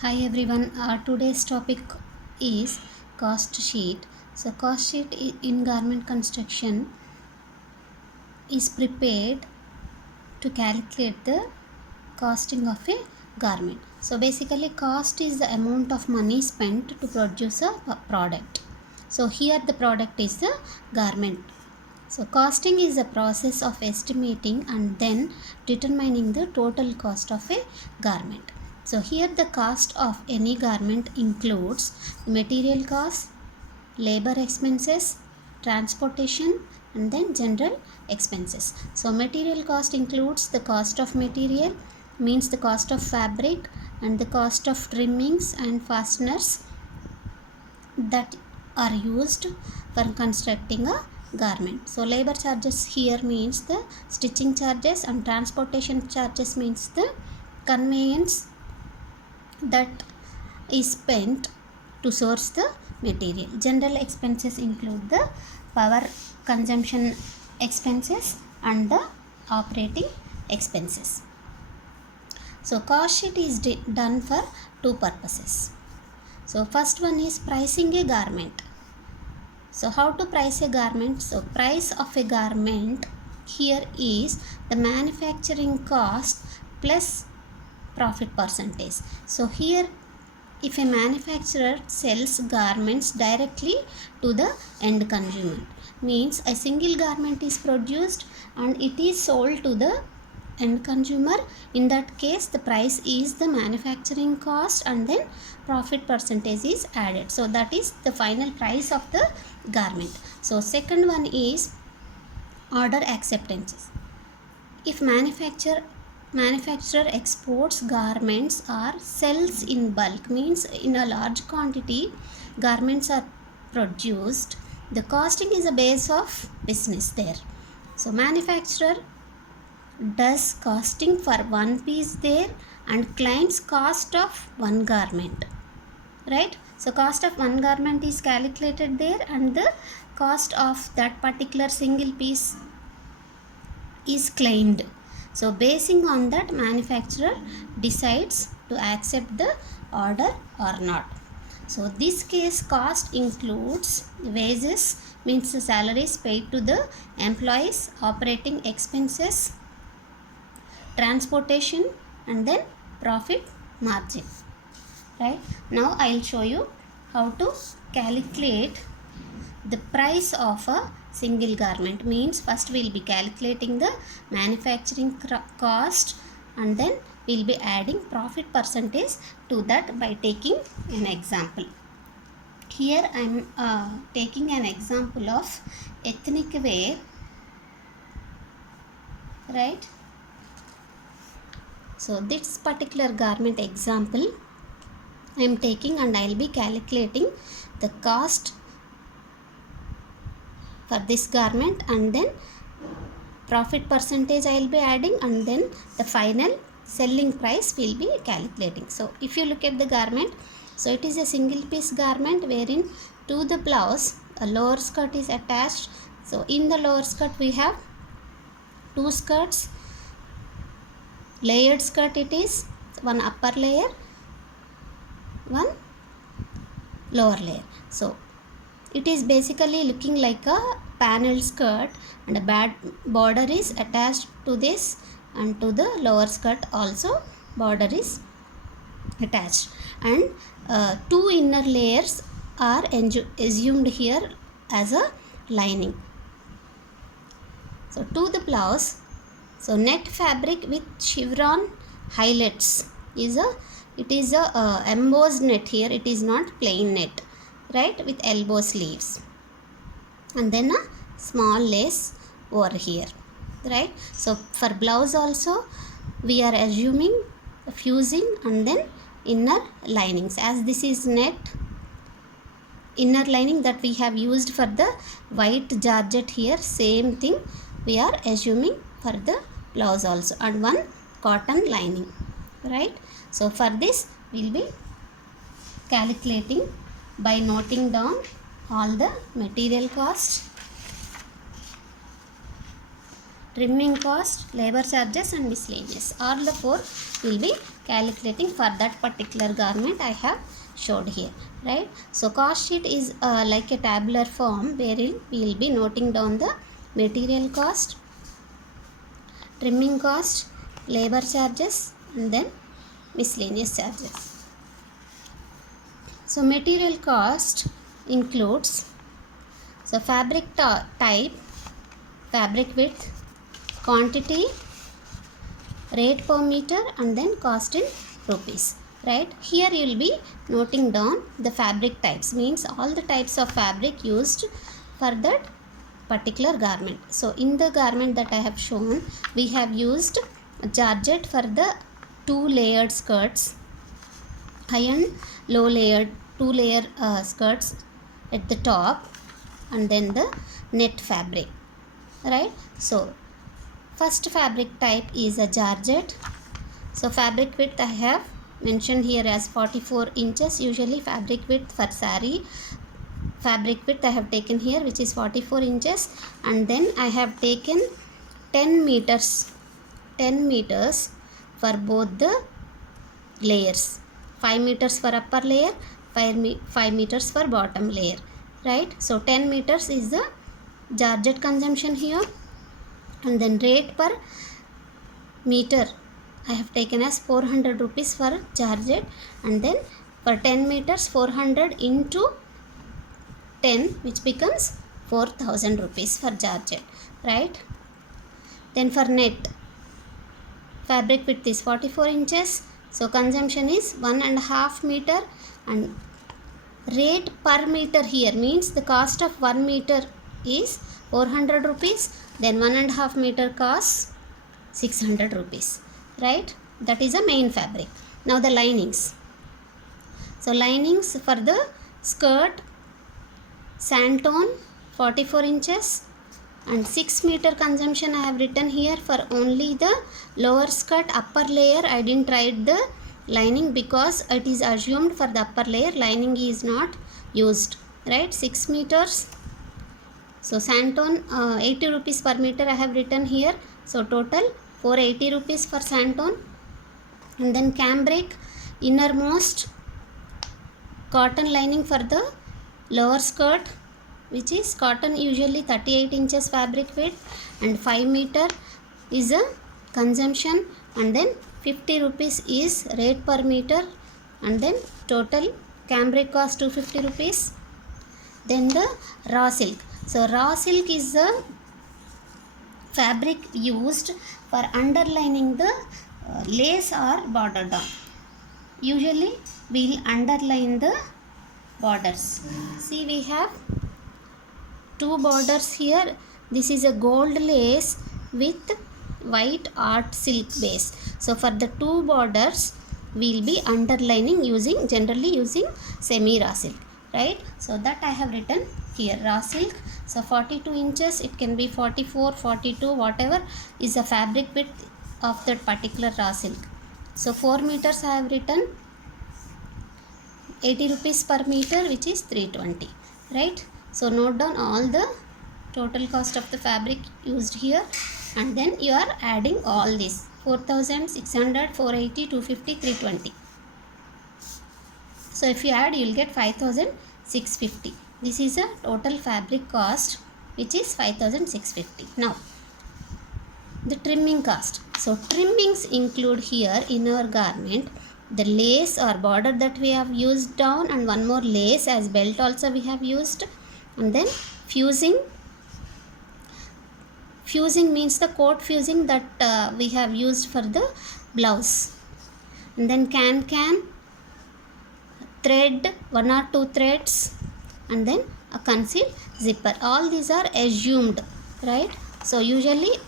Hi everyone, today's topic is cost sheet. So, cost sheet in garment construction is prepared to calculate the costing of a garment. So, basically, cost is the amount of money spent to produce a product. So, here the product is the garment. So, costing is a process of estimating and then determining the total cost of a garment. So, here the cost of any garment includes material cost, labor expenses, transportation, and then general expenses. So, material cost includes the cost of material, means the cost of fabric, and the cost of trimmings and fasteners that are used for constructing a garment. So labor charges here means the stitching charges, and transportation charges means the conveyance that is spent to source the material. General expenses include the power consumption expenses and the operating expenses. So cost sheet is done for two purposes. So first one is pricing a garment. So how to price a garment? So price of a garment here is the manufacturing cost plus profit percentage. So here if a manufacturer sells garments directly to the end consumer, means a single garment is produced and it is sold to the end consumer. In that case the price is the manufacturing cost and then profit percentage is added. So that is the final price of the garment. So second one is order acceptances. If manufacturer exports garments or sells in bulk, means in a large quantity garments are produced, the costing is a base of business there. So manufacturer does costing for one piece there and claims cost of one garment, right? So cost of one garment is calculated there and the cost of that particular single piece is claimed. So basing on that, manufacturer decides to accept the order or not. So this case cost includes wages, means the salaries paid to the employees, operating expenses, transportation, and then profit margin. Right? Now I will show you how to calculate the price of a single garment. Means first we will be calculating the manufacturing cost and then we will be adding profit percentage to that by taking an example. Here I am taking an example of ethnic wear, right? So this particular garment example I am taking and I will be calculating the cost for this garment and then profit percentage I will be adding and then the final selling price will be calculating. So if you look at the garment, so it is a single piece garment wherein to the blouse a lower skirt is attached. So in the lower skirt we have two skirts, layered skirt it is, one upper layer, one lower layer. So it is basically looking like a panel skirt and a bad border is attached to this, and to the lower skirt also border is attached, and two inner layers are assumed here as a lining. So to the blouse, so net fabric with chevron highlights is a embossed net here, it is not plain net, right, with elbow sleeves, and then a small lace over here, right? So for blouse also we are assuming fusing and then inner linings, as this is net inner lining that we have used for the white georgette here, same thing we are assuming for the blouse also, and one cotton lining, right? So for this we will be calculating by noting down all the material cost trimming cost, labor charges and miscellaneous. All the four will be calculating for that particular garment I have showed here, right? So cost sheet is like a tabular form wherein we will be noting down the material cost, trimming cost, labor charges and then miscellaneous charges. So material cost includes fabric type, fabric width, quantity, rate per meter and then cost in rupees, right? Here you will be noting down the fabric types, means all the types of fabric used for that particular garment. So in the garment that I have shown, we have used georgette for the 2 layered skirts, high and low layered 2 layer skirts at the top and then the net fabric, right? So first fabric type is a georgette. So fabric width I have mentioned here as 44 inches. Usually fabric width for saree, fabric width I have taken here which is 44 inches, and then I have taken 10 meters for both the layers, 5 meters for upper layer, 5 meters for bottom layer, right? So 10 meters is the georgette consumption here, and then rate per meter I have taken as 400 rupees for georgette, and then for 10 meters 400 into 10 which becomes 4000 rupees for georgette, right? Then for net, fabric width is 44 inches, so consumption is 1.5 meter, and rate per meter here means the cost of 1 meter is 400 rupees, then 1.5 meter costs 600 rupees, right? That is a main fabric. Now the linings. So linings for the skirt, sandtone 44 inches and 6 meter consumption I have written here for only the lower skirt. Upper layer I didn't write the lining because it is assumed for the upper layer lining is not used, right? 6 meters. So sandtone 80 rupees per meter I have written here, so total 480 rupees for sandtone. And then cambric innermost cotton lining for the lower skirt, which is cotton usually 38 inches fabric width and 5 meter is a consumption, and then 50 rupees is rate per meter, and then total cambric cost 250 rupees. Then the raw silk. So raw silk is the fabric used for underlining the lace or border down. Usually we will underline the borders. See, we have 2 borders here. This is a gold lace with white art silk base. So for the 2 borders we will be underlining generally using semi raw silk, right? So that I have written here, raw silk. So 42 inches, it can be 44, 42, whatever is the fabric width of that particular raw silk. So 4 meters I have written 80 rupees per meter, which is 320, right? So note down all the total cost of the fabric used here, and then you are adding all this 4600, 480, 250, 320. So if you add, you will get 5650. This is a total fabric cost which is 5650. Now the trimming cost. So trimmings include here in our garment the lace or border that we have used down, and one more lace as belt also we have used, and then fusing. Fusing means the coat fusing that we have used for the blouse, and then can thread, 1 or 2 threads, and then a concealed zipper. All these are assumed, right? So usually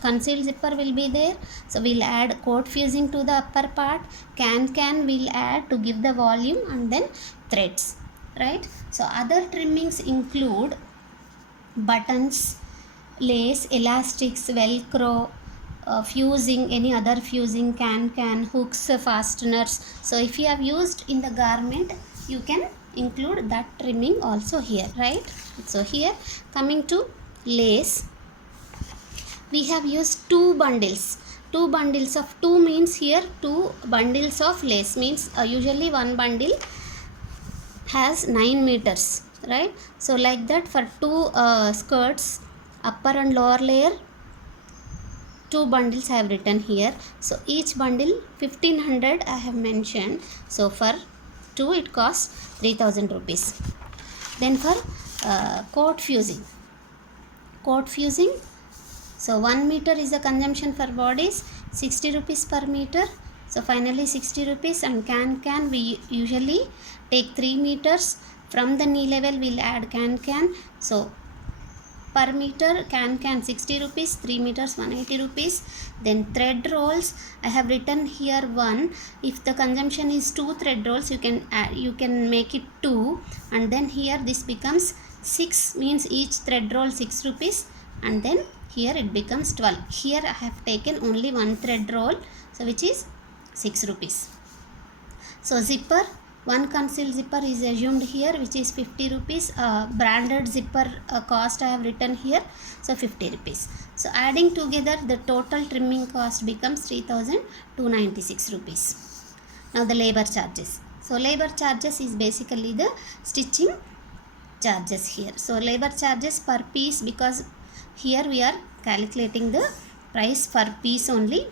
concealed zipper will be there, so we'll add coat fusing to the upper part, can we'll add to give the volume, and then threads, right? So other trimmings include buttons, lace, elastics, velcro, fusing, any other fusing, can hooks, fasteners. So if you have used in the garment, you can include that trimming also here, right? So here coming to lace. we have used two bundles. Two bundles of 2 means here 2 bundles of lace means usually one bundle has 9 meters, right? So like that for two skirts, upper and lower layer, two bundles I have written here. So each bundle 1500 I have mentioned. So for 2 it costs 3000 rupees. Then for coat fusing, so 1 meter is the consumption for bodies, 60 rupees per meter. So finally 60 rupees. And can we usually take 3 meters. From the knee level we'll add can. So per meter can 60 rupees, 3 meters 180 rupees. Then thread rolls, I have written here 1. If the consumption is 2 thread rolls, you can make it 2, and then here this becomes 6, means each thread roll 6 rupees, and then here it becomes 12. Here I have taken only 1 thread roll, so which is 6 rupees. So zipper, one concealed zipper is assumed here, which is 50 rupees. Branded zipper cost I have written here, so 50 rupees. So adding together the total trimming cost becomes 3296 rupees. Now the labor charges. So labor charges is basically the stitching charges here. So labor charges per piece, because here we are calculating the price per piece only.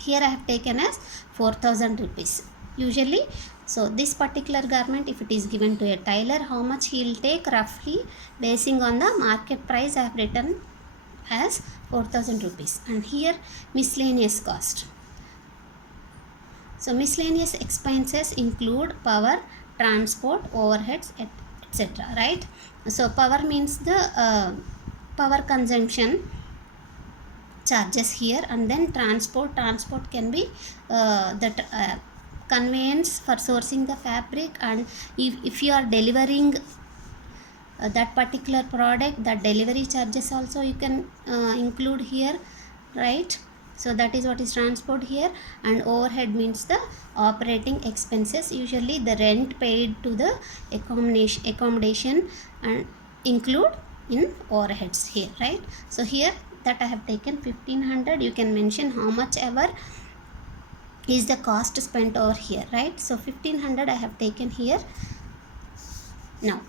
Here I have taken as 4000 rupees. Usually, so this particular garment, if it is given to a tailor, how much he will take roughly basing on the market price, I have written as 4000 rupees. And here miscellaneous cost. So miscellaneous expenses include power, transport, overheads, etc. Right? So power means the power consumption charges here, and then transport can be the conveyance for sourcing the fabric, and if you are delivering that particular product, the delivery charges also you can include here, right? So that is what is transport here. And overhead means the operating expenses, usually the rent paid to the accommodation and include in overheads here, right? So here that I have taken 1500, you can mention how much ever is the cost spent over here, right? So 1500 I have taken here. Now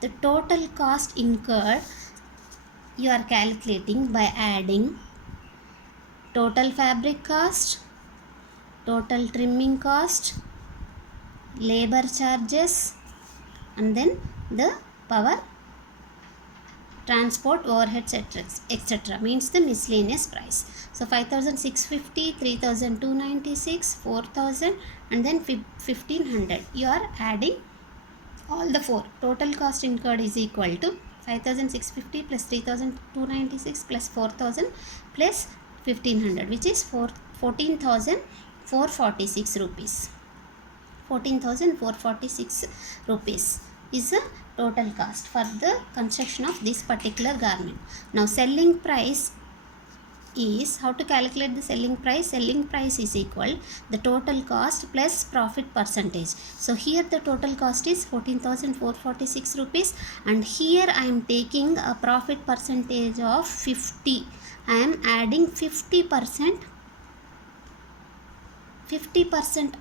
the total cost incurred you are calculating by adding total fabric cost, total trimming cost, labor charges, and then the power, transport, overheads, etc. means the miscellaneous price. So 5650, 3296, 4000, and then 1500. You are adding all the four. Total cost incurred is equal to 5650 plus 3296 plus 4000 plus 1500, which is 14,446 rupees. 14,446 rupees is the total cost for the construction of this particular garment. Now selling price is, how to calculate the selling price? Selling price is equal the total cost plus profit percentage. So here the total cost is 14,446 rupees, and here I am taking a profit percentage of 50. I am adding 50%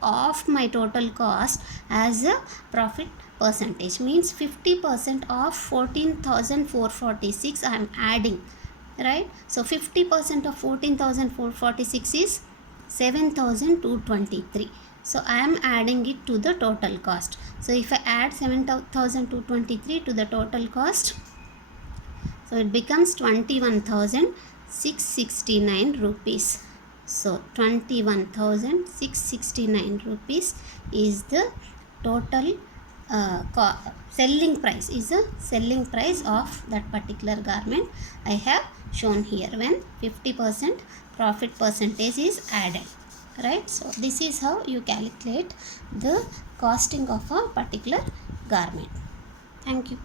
of my total cost as a profit percentage, means 50% of 14,446 I am adding, right? So 50% of 14,446 is 7,223. So I am adding it to the total cost. So if I add 7,223 to the total cost, so it becomes 21,669 rupees. So 21,669 rupees is the total selling price, is the selling price of that particular garment I have shown here when 50% profit percentage is added, right? So this is how you calculate the costing of a particular garment. Thank you.